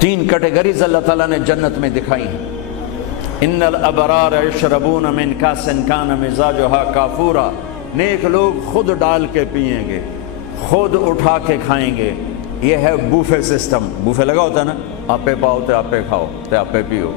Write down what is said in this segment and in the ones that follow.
تین کیٹیگریز اللہ تعالیٰ نے جنت میں دکھائی ہیں۔ ان الابرار یشربون من کاس کان مزاجھا کافورا، نیک لوگ خود ڈال کے پئیں گے، خود اٹھا کے کھائیں گے۔ یہ ہے بوفے سسٹم، بوفے لگا ہوتا ہے نا، آپے پاؤ تے آپے کھاؤ تے آپے پیو،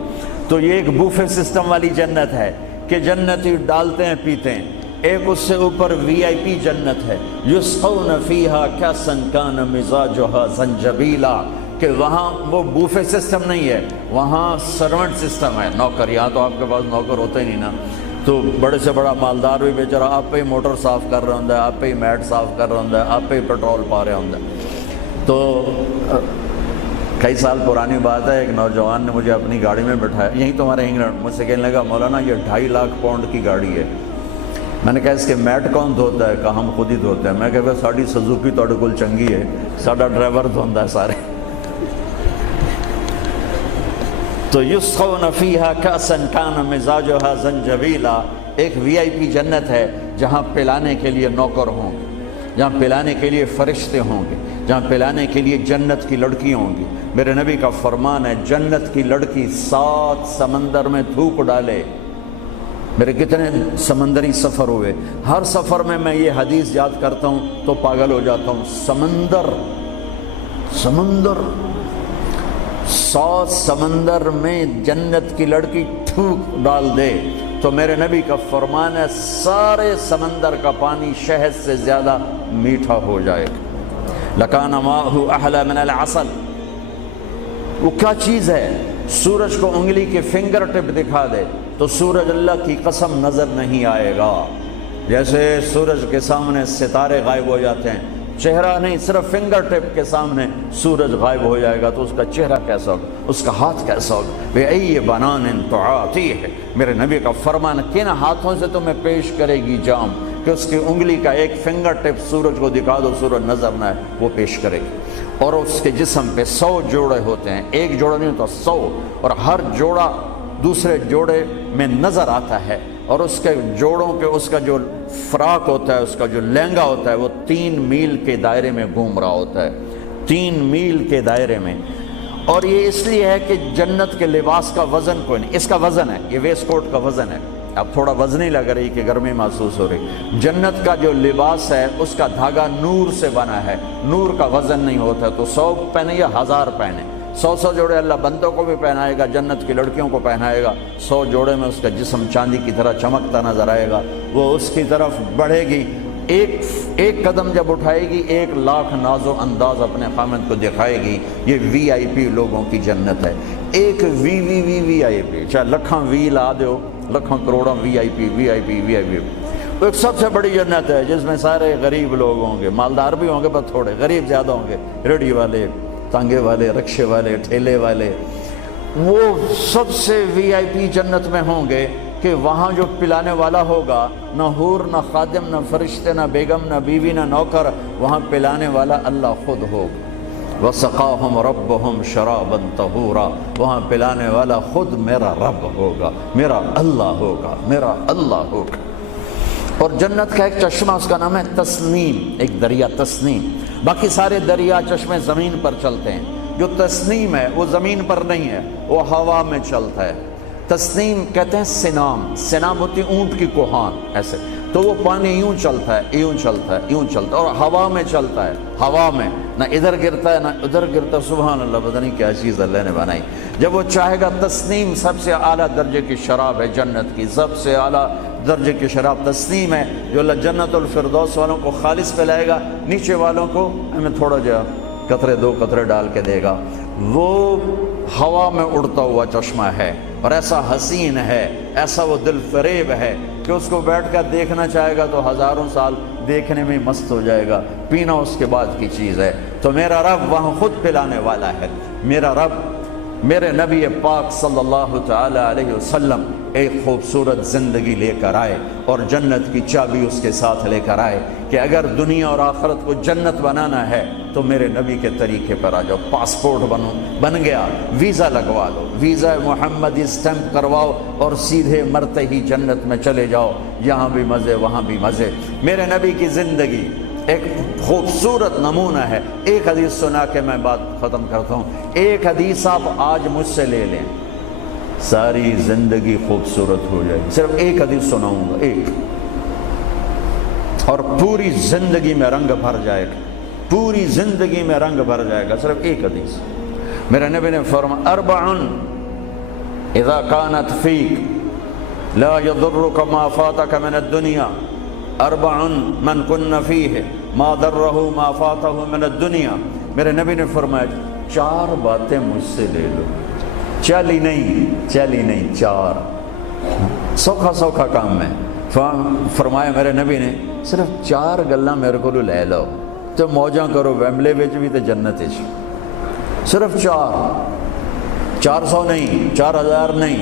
تو یہ ایک بوفے سسٹم والی جنت ہے کہ جنتی ڈالتے ہیں پیتے ہیں۔ ایک اس سے اوپر وی آئی پی جنت ہے، یسقون فیہا کاسا کان مزاجھا زنجبیلا، کہ وہاں وہ بوفے سسٹم نہیں ہے، وہاں سرونٹ سسٹم ہے، نوکر۔ یہاں تو آپ کے پاس نوکر ہوتا ہی نہیں نا، تو بڑے سے بڑا مالدار بھی بیچارہ آپ پہ ہی موٹر صاف کر رہا ہوں، آپ پہ ہی میٹ صاف کر رہا ہوں، آپ پہ ہی پیٹرول پا رہا ہوں۔ تو کئی سال پرانی بات ہے، ایک نوجوان نے مجھے اپنی گاڑی میں بٹھایا، یہیں تو ہمارے انگلینڈ، مجھ سے کہنے لگا مولانا یہ 2.5 لاکھ پاؤنڈ کی گاڑی ہے۔ میں نے کہا اس کے میٹ کون دھوتا ہے؟ کہا ہم خود ہی دھوتے ہیں۔ میں کہا ساڑی سزوکی توڑے کل چنگی ہے، ساڑا ڈرائیور دھوندا ہے سارے۔ تو یسقون فیہا کاسا کان مزاجھا زنجبیلا، ایک وی آئی پی جنت ہے جہاں پلانے کے لیے نوکر ہوں گے، جہاں پلانے کے لیے فرشتے ہوں گے، جہاں پلانے کے لیے جنت کی لڑکی ہوں گی۔ میرے نبی کا فرمان ہے جنت کی لڑکی 7 سمندر میں تھوک ڈالے۔ میرے کتنے سمندری سفر ہوئے، ہر سفر میں یہ حدیث یاد کرتا ہوں تو پاگل ہو جاتا ہوں۔ سمندر 100 سمندر میں جنت کی لڑکی تھوک ڈال دے تو میرے نبی کا فرمان ہے سارے سمندر کا پانی شہد سے زیادہ میٹھا ہو جائے گا۔ لکان ماءہ احلی من العسل، وہ کیا چیز ہے؟ سورج کو انگلی کے فنگر ٹپ دکھا دے تو سورج اللہ کی قسم نظر نہیں آئے گا۔ جیسے سورج کے سامنے ستارے غائب ہو جاتے ہیں، چہرہ نہیں، صرف فنگر ٹپ کے سامنے سورج غائب ہو جائے گا تو اس کا چہرہ کیسا ہوگا، اس کا ہاتھ کیسا ہوگا؟ بِأَيِّ بَنَانٍ تُعَاطِيهِ، میرے نبی کا فرمان، کن ہاتھوں سے تمہیں پیش کرے گی جام کہ اس کی انگلی کا ایک فنگر ٹپ سورج کو دکھا دو، سورج نظر نہ آئے، وہ پیش کرے گی۔ اور اس کے جسم پہ 100 جوڑے ہوتے ہیں، ایک جوڑا نہیں ہوتا، 100، اور ہر جوڑا دوسرے جوڑے میں نظر آتا ہے، اور اس کے جوڑوں کے اس کا جو فراق ہوتا ہے، اس کا جو لہنگا ہوتا ہے، وہ 3 میل کے دائرے میں گھوم رہا ہوتا ہے، 3 میل کے دائرے میں۔ اور یہ اس لیے ہے کہ جنت کے لباس کا وزن کوئی نہیں، اس کا وزن ہے، یہ ویسٹ کوٹ کا وزن ہے، اب تھوڑا وزنی لگ رہی کہ گرمی محسوس ہو رہی۔ جنت کا جو لباس ہے اس کا دھاگا نور سے بنا ہے، نور کا وزن نہیں ہوتا، تو 100 پہنے یا 1000 پہنے، 100 جوڑے اللہ بندوں کو بھی پہنائے گا، جنت کی لڑکیوں کو پہنائے گا، 100 جوڑے میں اس کا جسم چاندی کی طرح چمکتا نظر آئے گا، وہ اس کی طرف بڑھے گی، ایک قدم جب اٹھائے گی 1 لاکھ ناز و انداز اپنے خامد کو دکھائے گی۔ یہ وی آئی پی لوگوں کی جنت ہے، ایک وی آئی پی، چاہے لکھاں وی لا دو، لکھاں کروڑوں وی آئی پی۔ ایک سب سے بڑی جنت ہے جس میں سارے غریب لوگ ہوں گے، مالدار بھی ہوں گے بس تھوڑے، غریب زیادہ ہوں گے، ریڑھی والے، تانگے والے، رکشے والے، ٹھیلے والے، وہ سب سے وی آئی پی جنت میں ہوں گے کہ وہاں جو پلانے والا ہوگا، نہ حور، نہ خادم، نہ فرشتے، نہ بیگم، نہ بیوی، نہ نوکر، وہاں پلانے والا اللہ خود ہوگا۔ وَسَقَاهُمْ رَبُّهُمْ شَرَابًا طَهُورًا، وہاں پلانے والا خود میرا رب ہوگا، میرا اللہ ہوگا، میرا اللہ ہوگا۔ اور جنت کا ایک چشمہ، اس کا نام ہے تسنیم، ایک دریا تسنیم۔ باقی سارے دریا چشمے زمین پر چلتے ہیں، جو تسنیم ہے وہ زمین پر نہیں ہے، وہ ہوا میں چلتا ہے۔ تسنیم کہتے ہیں سنام ہوتی اونٹ کی کوہان، ایسے تو وہ پانی یوں چلتا ہے، یوں چلتا ہے، یوں چلتا ہے، اور ہوا میں چلتا ہے، ہوا میں نہ ادھر گرتا ہے نہ ادھر گرتا ہے۔ سبحان اللہ، پتہ نہیں کیا چیز اللہ نے بنائی۔ جب وہ چاہے گا، تسنیم سب سے اعلیٰ درجے کی شراب ہے جنت کی، سب سے اعلیٰ درجے کی شراب تسنیم ہے، جو اللہ جنت الفردوس والوں کو خالص پلائے گا، نیچے والوں کو ہمیں تھوڑا جا قطرے 2 قطرے ڈال کے دے گا۔ وہ ہوا میں اڑتا ہوا چشمہ ہے، اور ایسا حسین ہے، ایسا وہ دل فریب ہے کہ اس کو بیٹھ کر دیکھنا چاہے گا تو ہزاروں سال دیکھنے میں مست ہو جائے گا، پینا اس کے بعد کی چیز ہے۔ تو میرا رب وہاں خود پلانے والا ہے، میرا رب، میرے نبی پاک صلی اللہ تعالی علیہ وسلم ایک خوبصورت زندگی لے کر آئے، اور جنت کی چابی اس کے ساتھ لے کر آئے کہ اگر دنیا اور آخرت کو جنت بنانا ہے تو میرے نبی کے طریقے پر آ جاؤ۔ پاسپورٹ بن گیا، ویزا لگوا لو، ویزا محمدی اسٹمپ کرواؤ اور سیدھے مرتے ہی جنت میں چلے جاؤ، یہاں بھی مزے وہاں بھی مزے۔ میرے نبی کی زندگی ایک خوبصورت نمونہ ہے. ایک حدیث سنا کے میں بات ختم کرتا ہوں. ایک حدیث آپ آج مجھ سے لے لیں، ساری زندگی خوبصورت ہو جائے گی. صرف ایک حدیث سناؤں گا، ایک، اور پوری زندگی میں رنگ بھر جائے گا، پوری زندگی میں رنگ بھر جائے گا. صرف ایک حدیث. میرے نبی نے فرمایا اربع اذا كانت فيك لا يضرك ما فاتك من الدنيا اربع من كن فيه ما ضره ما فاته من الدنيا. میرے نبی نے فرمایا 4 باتیں مجھ سے لے لو. چلی نہیں 4 سوکھا کام ہے. فرمایا میرے نبی نے صرف 4 گلاں میرے کو لے لو تو موجاں کرو ویمبلے وچ بھی تے جنت وچ. صرف 400 نہیں، 4000 نہیں،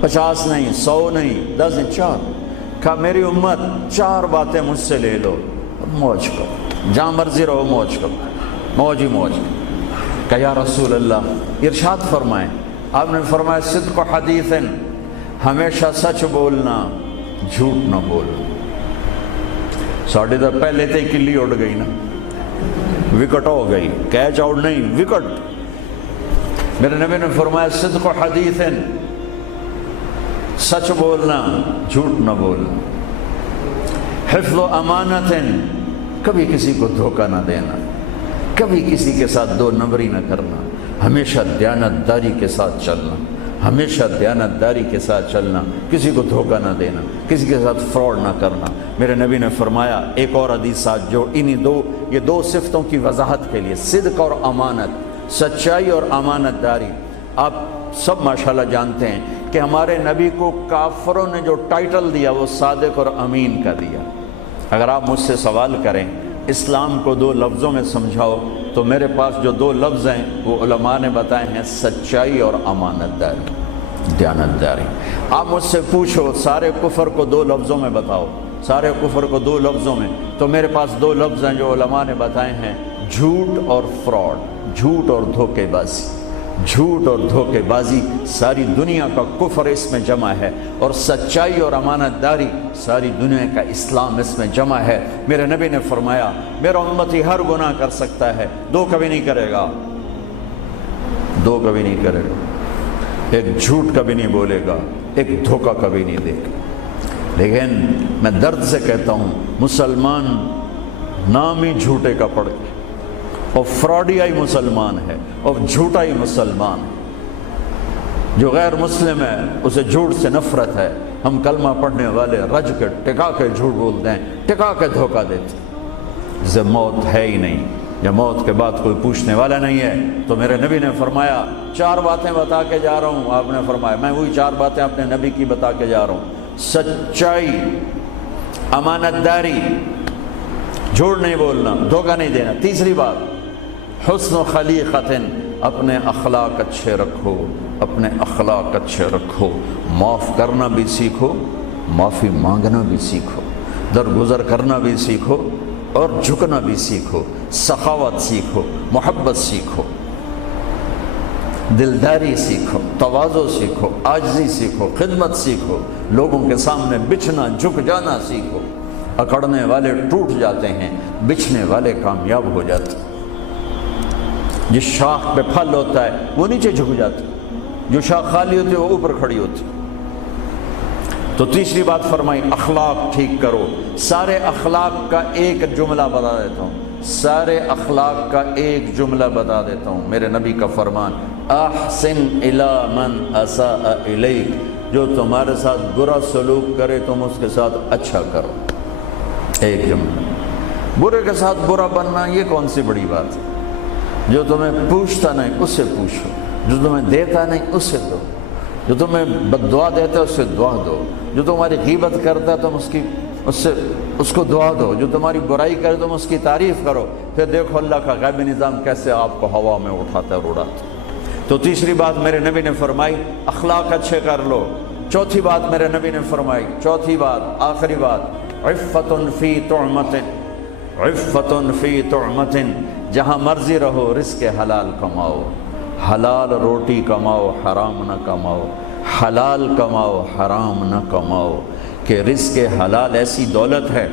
50 نہیں، 100 نہیں، 10 نہیں، 4. کہا میری امت 4 باتیں مجھ سے لے لو، موج کرو، جہاں مرضی رہو موج کرو، موج ہی موج. کہا یا رسول اللہ، ارشاد فرمائیں. آپ نے فرمایا صدق حدیث، ہمیشہ سچ بولنا، جھوٹ نہ بولنا. ساڑھے تو پہلے تے کلی اڑ گئی نا، وکٹ ہو گئی، کیچ آؤٹ نہیں، وکٹ. میرے نبی نے فرمایا صدق حدیث، سچ بولنا، جھوٹ نہ بولنا. حفظ امانت، کبھی کسی کو دھوکہ نہ دینا، کبھی کسی کے ساتھ 2 نمبری نہ کرنا، ہمیشہ دیانتداری کے ساتھ چلنا، ہمیشہ دیانتداری کے ساتھ چلنا، کسی کو دھوکہ نہ دینا، کسی کے ساتھ فراڈ نہ کرنا. میرے نبی نے فرمایا ایک اور حدیث ساتھ جو یہ دو صفتوں کی وضاحت کے لیے، صدق اور امانت، سچائی اور امانت داری. آپ سب ماشاءاللہ جانتے ہیں کہ ہمارے نبی کو کافروں نے جو ٹائٹل دیا وہ صادق اور امین کا دیا. اگر آپ مجھ سے سوال کریں اسلام کو 2 لفظوں میں سمجھاؤ تو میرے پاس جو 2 لفظ ہیں وہ علماء نے بتائے ہیں، سچائی اور امانت داری، دیانتداری. آپ مجھ سے پوچھو سارے کفر کو 2 لفظوں میں بتاؤ، سارے کفر کو 2 لفظوں میں، تو میرے پاس 2 لفظ ہیں جو علماء نے بتائے ہیں، جھوٹ اور فراڈ، جھوٹ اور دھوکے بازی. جھوٹ اور دھوکے بازی ساری دنیا کا کفر اس میں جمع ہے، اور سچائی اور امانت داری ساری دنیا کا اسلام اس میں جمع ہے. میرے نبی نے فرمایا میرا امتی ہر گناہ کر سکتا ہے، 2 کبھی نہیں کرے گا، 2 کبھی نہیں کرے گا. ایک جھوٹ کبھی نہیں بولے گا، ایک دھوکہ کبھی نہیں دے گا. لیکن میں درد سے کہتا ہوں مسلمان نام ہی جھوٹے کا پڑ گیا، اور فراڈیائی مسلمان ہے، اور جھوٹا ہی مسلمان ہے. جو غیر مسلم ہے اسے جھوٹ سے نفرت ہے. ہم کلمہ پڑھنے والے رج کے ٹکا کے جھوٹ بولتے ہیں، ٹکا کے دھوکہ دیتے ہیں. جب موت ہے ہی نہیں، یا موت کے بعد کوئی پوچھنے والا نہیں ہے، تو میرے نبی نے فرمایا 4 باتیں بتا کے جا رہا ہوں. آپ نے فرمایا میں وہی 4 باتیں اپنے نبی کی بتا کے جا رہا ہوں. سچائی، امانت داری، جھوٹ نہیں بولنا، دھوکہ نہیں دینا. تیسری بات حسن خلیقۃ، اپنے اخلاق اچھے رکھو، اپنے اخلاق اچھے رکھو. معاف کرنا بھی سیکھو، معافی مانگنا بھی سیکھو، درگزر کرنا بھی سیکھو، اور جھکنا بھی سیکھو. سخاوت سیکھو، محبت سیکھو، دلداری سیکھو، تواضع سیکھو، عاجزی سیکھو، خدمت سیکھو، لوگوں کے سامنے بچھنا جھک جانا سیکھو. اکڑنے والے ٹوٹ جاتے ہیں، بچھنے والے کامیاب ہو جاتے ہیں. جس شاخ پہ پھل ہوتا ہے وہ نیچے جھک جاتی، جو شاخ خالی ہوتی ہے وہ اوپر کھڑی ہوتی. تو تیسری بات فرمائی اخلاق ٹھیک کرو. سارے اخلاق کا ایک جملہ بتا دیتا ہوں، سارے اخلاق کا ایک جملہ بتا دیتا ہوں. میرے نبی کا فرمان احسن الی من اساء الیک، جو تمہارے ساتھ برا سلوک کرے تم اس کے ساتھ اچھا کرو. ایک جملہ. برے کے ساتھ برا بننا یہ کون سی بڑی بات ہے؟ جو تمہیں پوچھتا نہیں اس سے پوچھو، جو تمہیں دیتا نہیں اس سے دو، جو تمہیں بد دعا دیتا ہے اس سے دعا دو، جو تمہاری غیبت کرتا ہے تم اس کو دعا دو، جو تمہاری برائی کرے تم اس کی تعریف کرو. پھر دیکھو اللہ کا غیبی نظام کیسے آپ کو ہوا میں اٹھاتا ہے اور اڑاتا ہے. تو تیسری بات میرے نبی نے فرمائی اخلاق اچھے کر لو. چوتھی بات میرے نبی نے فرمائی، چوتھی بات آخری بات، عفت فی طعمت، عفت فی طعمت، جہاں مرضی رہو رزق حلال کماؤ، حلال روٹی کماؤ، حرام نہ کماؤ، حلال کماؤ، حرام نہ کماؤ. کہ رزق حلال ایسی دولت ہے